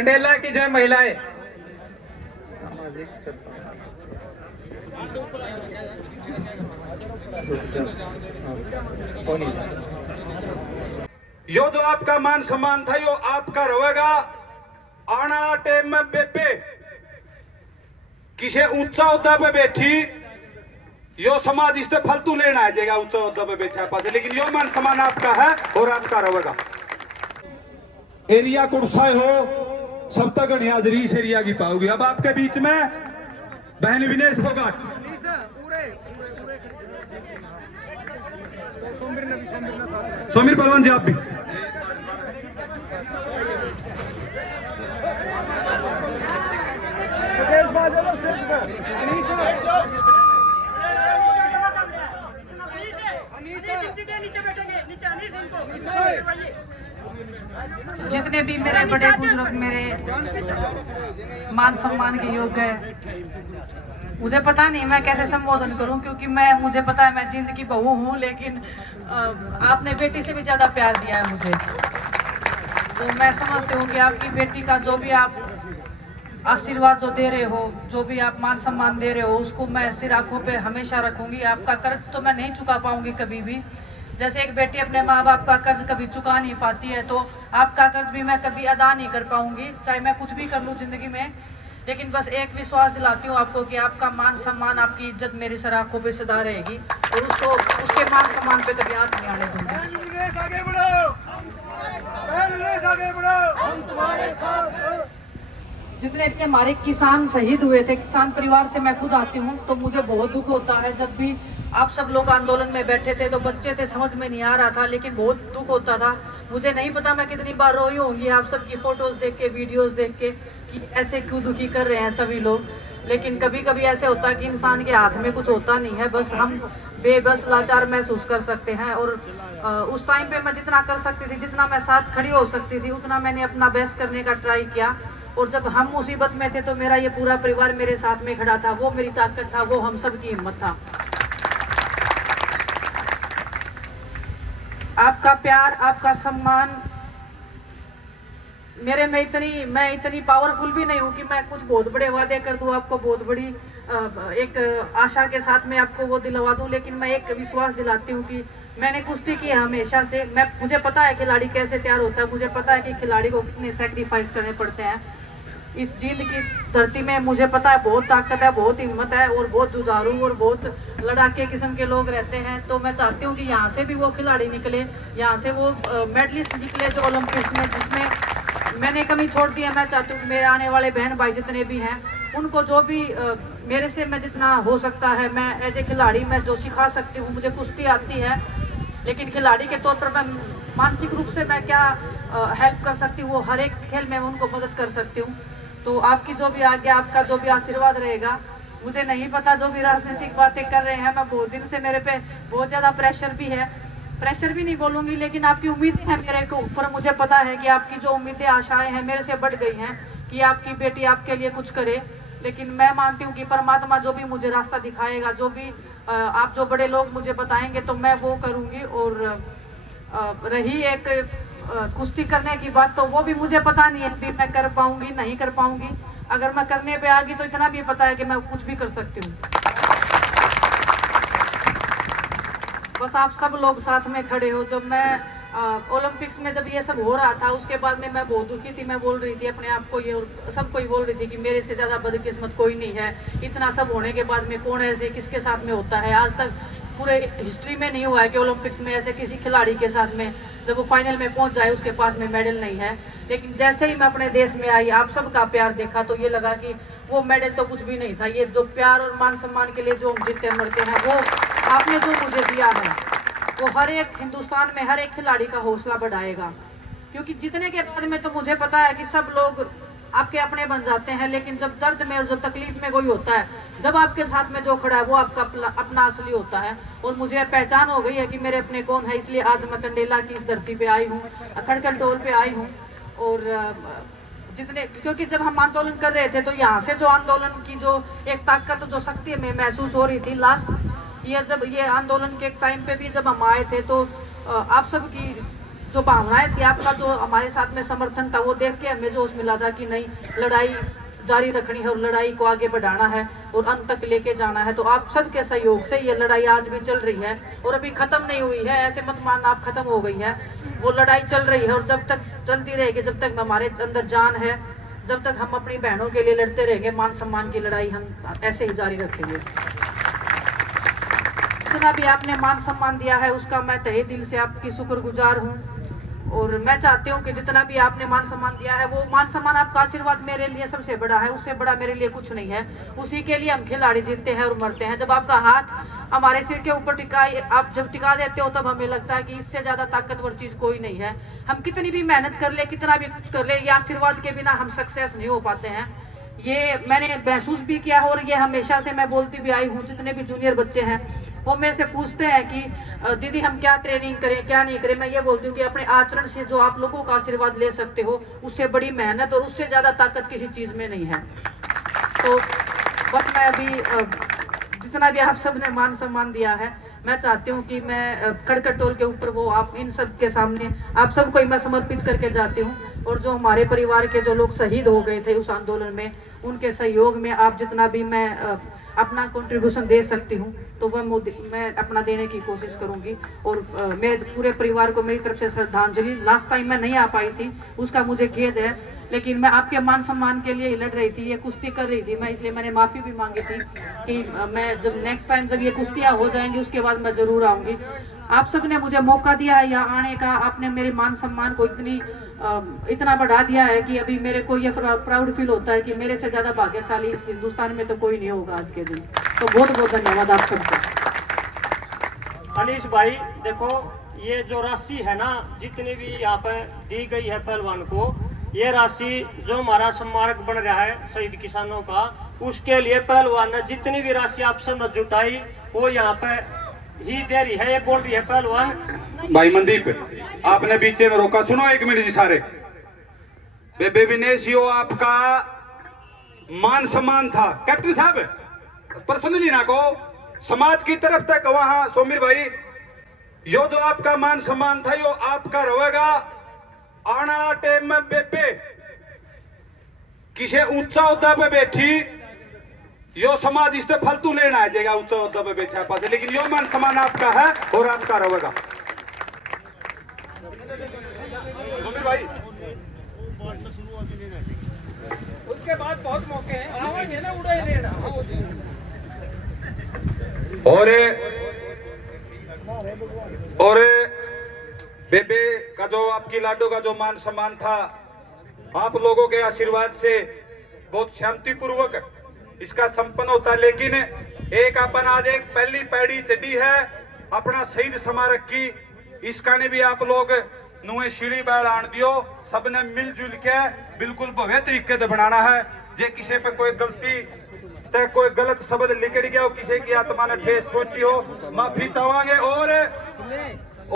Mandela की जय महिलाएं। यो जो आपका मान सम्मान था यो आपका रहेगा। आने वाला टाइम में बेबे किसी ऊंचा उद्दा पे बैठी यो समाज इससे फालतू लेना आ जाएगा ऊंचा उद्दा पे बैठा पास, लेकिन यो मान सम्मान आपका है और आपका रहेगा। एरिया कुर्साए हो सब तक हाजरी इस एरिया की पाओगी। अब आपके बीच में बहन विनेश फोगाट, सोमीर पहलवान जी आप भी। जितने भी मेरे बड़े बुजुर्ग मेरे मान सम्मान के योग्य है, मुझे पता नहीं मैं कैसे संबोधन करूं, क्योंकि मुझे पता है मैं जिंदगी बहू हूं, लेकिन आपने बेटी से भी ज्यादा प्यार दिया है मुझे। तो मैं समझती हूँ कि आपकी बेटी का जो भी आप आशीर्वाद जो दे रहे हो, जो भी आप मान सम्मान दे रहे हो, उसको मैं सिर आंखों पे हमेशा रखूंगी। आपका कर्ज तो मैं नहीं चुका पाऊंगी कभी भी। जैसे एक बेटी अपने माँ बाप का कर्ज कभी चुका नहीं पाती है, तो आपका कर्ज भी मैं कभी अदा नहीं कर पाऊंगी, चाहे मैं कुछ भी कर लूँ जिंदगी में। लेकिन बस एक विश्वास दिलाती हूँ आपको कि आपका मान सम्मान, आपकी इज्जत मेरी सर आंखों पे सदा रहेगी और उसके मान सम्मान पे कभी हाथ नहीं आने दूंगी। जितने भी हमारे किसान शहीद हुए थे, किसान परिवार से मैं खुद आती हूँ, तो मुझे बहुत दुख होता है। जब भी आप सब लोग आंदोलन में बैठे थे तो बच्चे थे, समझ में नहीं आ रहा था, लेकिन बहुत दुख होता था। मुझे नहीं पता मैं कितनी बार रोई होंगी आप सबकी फोटोज देख के, वीडियोस देख के कि ऐसे क्यों दुखी कर रहे हैं सभी लोग। लेकिन कभी कभी ऐसे होता है कि इंसान के हाथ में कुछ होता नहीं है, बस हम बेबस लाचार महसूस कर सकते हैं। और उस टाइम पे मैं जितना कर सकती थी, जितना मैं साथ खड़ी हो सकती थी, उतना मैंने अपना बेस्ट करने का ट्राई किया। और जब हम मुसीबत में थे तो मेरा ये पूरा परिवार मेरे साथ में खड़ा था, वो मेरी ताकत था, वो हम सब की हिम्मत था। आपका प्यार, आपका सम्मान मैं इतनी पावरफुल भी नहीं हूँ कि मैं कुछ बहुत बड़े वादे कर दूँ आपको, बहुत बड़ी एक आशा के साथ मैं आपको वो दिलवा दूँ। लेकिन मैं एक विश्वास दिलाती हूँ कि मैंने कुश्ती की है हमेशा से। मुझे पता है खिलाड़ी कैसे तैयार होता है, मुझे पता है कि खिलाड़ी को कितने सैक्रिफाइस करने पड़ते हैं। इस जीत की धरती में मुझे पता है बहुत ताकत है, बहुत हिम्मत है और बहुत जुझारू और बहुत लड़ाके किस्म के लोग रहते हैं। तो मैं चाहती हूँ कि यहाँ से भी वो खिलाड़ी निकले, यहाँ से वो मेडलिस्ट निकले जो ओलंपिक्स में, जिसमें मैंने कमी छोड़ दी है। मैं चाहती हूँ मेरे आने वाले बहन भाई जितने भी हैं, उनको जो भी मेरे से मैं जितना हो सकता है, मैं एज ए खिलाड़ी मैं जो सिखा सकती हूँ। मुझे कुश्ती आती है, लेकिन खिलाड़ी के तौर पर मैं मानसिक रूप से मैं क्या हेल्प कर सकती हूँ, वो हर एक खेल में उनको मदद कर सकती हूँ। तो आपकी जो भी आज्ञा, आपका जो भी आशीर्वाद रहेगा। मुझे नहीं पता जो भी राजनीतिक बातें कर रहे हैं, मैं बहुत दिन से मेरे पे बहुत ज़्यादा प्रेशर भी है, प्रेशर भी नहीं बोलूँगी, लेकिन आपकी उम्मीदें हैं मेरे को ऊपर। मुझे पता है कि आपकी जो उम्मीदें, आशाएं हैं मेरे से बढ़ गई हैं कि आपकी बेटी आपके लिए कुछ करे। लेकिन मैं मानती हूँ कि परमात्मा जो भी मुझे रास्ता दिखाएगा, जो भी आप जो बड़े लोग मुझे बताएंगे, तो मैं वो करूँगी। और रही एक कुश्ती करने की बात, तो वो भी मुझे पता नहीं है कि मैं कर पाऊंगी नहीं कर पाऊंगी। अगर मैं करने पे आ गई तो इतना भी पता है कि मैं कुछ भी कर सकती हूँ। बस आप सब लोग साथ में खड़े हो। जब मैं ओलंपिक्स में जब ये सब हो रहा था, उसके बाद में मैं बहुत दुखी थी। मैं बोल रही थी अपने आप को, ये और सबको ही बोल रही थी कि मेरे से ज़्यादा बदकिस्मत कोई नहीं है। इतना सब होने के बाद में कौन ऐसे किसके साथ में होता है, आज तक पूरे हिस्ट्री में नहीं हुआ है कि ओलंपिक्स में ऐसे किसी खिलाड़ी के साथ में जब वो फाइनल में पहुंच जाए उसके पास में मेडल नहीं है। लेकिन जैसे ही मैं अपने देश में आई, आप सबका प्यार देखा, तो ये लगा कि वो मेडल तो कुछ भी नहीं था। ये जो प्यार और मान सम्मान के लिए जो हम जीते मरते हैं, वो आपने जो मुझे दिया है, वो हर एक हिंदुस्तान में हर एक खिलाड़ी का हौसला बढ़ाएगा। क्योंकि जीतने के बाद में तो मुझे पता है कि सब लोग आपके अपने बन जाते हैं, लेकिन जब दर्द में और जब तकलीफ में कोई होता है, जब आपके साथ में जो खड़ा है वो आपका अपना असली होता है। और मुझे पहचान हो गई है कि मेरे अपने कौन है, इसलिए आज मैं कंडेला की इस धरती पे आई हूँ, खड़कल टोल पे आई हूँ। और क्योंकि जब हम आंदोलन कर रहे थे, तो यहाँ से जो आंदोलन की जो एक ताकत, जो शक्ति में महसूस हो रही थी लास्ट ईयर, जब ये आंदोलन के टाइम पे भी जब हम आए थे, तो आप सब की जो भावनाएं थी आपका, जो हमारे साथ में समर्थन था, वो देख के हमें जोश मिला था कि नहीं, लड़ाई जारी रखनी है और लड़ाई को आगे बढ़ाना है और अंत तक लेके जाना है। तो आप सबके सहयोग से ये लड़ाई आज भी चल रही है और अभी खत्म नहीं हुई है। ऐसे मत मानना आप खत्म हो गई है, वो लड़ाई चल रही है और जब तक चलती रहेगी, जब तक हमारे अंदर जान है, जब तक हम अपनी बहनों के लिए लड़ते रहेंगे, मान सम्मान की लड़ाई हम ऐसे ही जारी रखेंगे। जितना भी आपने मान सम्मान दिया है उसका मैं तहे दिल से आपकी शुक्रगुजार हूँ और मैं चाहती हूँ कि जितना भी आपने मान सम्मान दिया है, वो मान सम्मान आपका आशीर्वाद मेरे लिए सबसे बड़ा है, उससे बड़ा मेरे लिए कुछ नहीं है। उसी के लिए हम खिलाड़ी जीतते हैं और मरते हैं। जब आपका हाथ हमारे सिर के ऊपर आप जब टिका देते हो, तब हमें लगता है कि इससे ज्यादा ताकतवर चीज कोई नहीं है। हम कितनी भी मेहनत कर ले, कितना भी कुछ कर ले, ये आशीर्वाद के बिना हम सक्सेस नहीं हो पाते हैं। ये मैंने महसूस भी किया और ये हमेशा से मैं बोलती भी आई हूँ। जितने भी जूनियर बच्चे हैं वो मेरे से पूछते हैं कि दीदी हम क्या ट्रेनिंग करें, क्या नहीं करें। मैं ये बोलती हूँ कि अपने आचरण से जो आप लोगों का आशीर्वाद ले सकते हो, उससे बड़ी मेहनत और उससे ज़्यादा ताकत किसी चीज़ में नहीं है। तो बस मैं अभी जितना भी आप सब ने मान सम्मान दिया है, मैं चाहती हूँ कि मैं खड़कर टोल के ऊपर वो आप इन सब के सामने आप सबको ही मैं समर्पित करके जाती हूँ। और जो हमारे परिवार के जो लोग शहीद हो गए थे उस आंदोलन में, उनके सहयोग में आप जितना भी मैं अपना कंट्रीब्यूशन दे सकती हूँ तो वह मैं अपना देने की कोशिश करूँगी। और मैं पूरे परिवार को मेरी तरफ से श्रद्धांजलि। लास्ट टाइम मैं नहीं आ पाई थी, उसका मुझे खेद है, लेकिन मैं आपके मान सम्मान के लिए ही लड़ रही थी, ये कुश्ती कर रही थी मैं, इसलिए मैंने माफ़ी भी मांगी थी कि मैं जब नेक्स्ट टाइम जब ये कुश्तियाँ हो जाएंगी उसके बाद मैं ज़रूर आऊँगी। आप सब ने मुझे मौका दिया है यहाँ आने का, आपने मेरे मान सम्मान को इतना बढ़ा दिया है कि अभी मेरे को ये प्राउड फील होता है कि मेरे से ज़्यादा भाग्यशाली इस हिंदुस्तान में तो कोई नहीं होगा आज के दिन। तो बहुत बहुत धन्यवाद आप सबको। अनीश भाई देखो, ये जो राशि है ना, जितनी भी यहाँ पर दी गई है पहलवान को, ये राशि जो हमारा स्मारक बन रहा है शहीद किसानों का, उसके लिए पहलवान ने जितनी भी राशि आप सब जुटाई वो यहाँ पे ही दे रही है। ये बोल रही है पहलवान। भाई मनदीप, आपने बीचे में रोका, सुनो एक मिनट जी सारे। बेबे विनेश, यो आपका मान सम्मान था कैप्टन साहब, पर्सनली ना को समाज की तरफ तक वहां सोमीर भाई, यो जो आपका मान सम्मान था यो आपका रहेगा। आने वाला टाइम में बेबे किसी ऊंचा उद्दा पे बैठी, यो समाज इससे फालतू लेना आ जाएगा ऊंचा उद्दा पे बैठा पास, लेकिन यो मान सम्मान आपका है और आपका रहेगा। सोमीर भाई उसके बाद बहुत मौके हैं, आवाज़ ना उड़ा ही लेना। और बेबे का जो आपकी लाडो का जो मान सम्मान था, आप लोगों के आशीर्वाद से बहुत शांतिपूर्वक इसका संपन्न होता। लेकिन एक अपन आज एक पहली पैड़ी चढ़ी है अपना शहीद स्मारक की, इसका ने भी आप लोग नुए सीढ़ी बैल आन दियो, सबने मिलजुल के बिल्कुल भव्य तरीके से बनाना है। जे किसी पे कोई गलती ते कोई गलत शब्द लिखड़ गया हो, किसी की आत्मा ने ठेस पहुंची हो, माफी चाहेंगे। और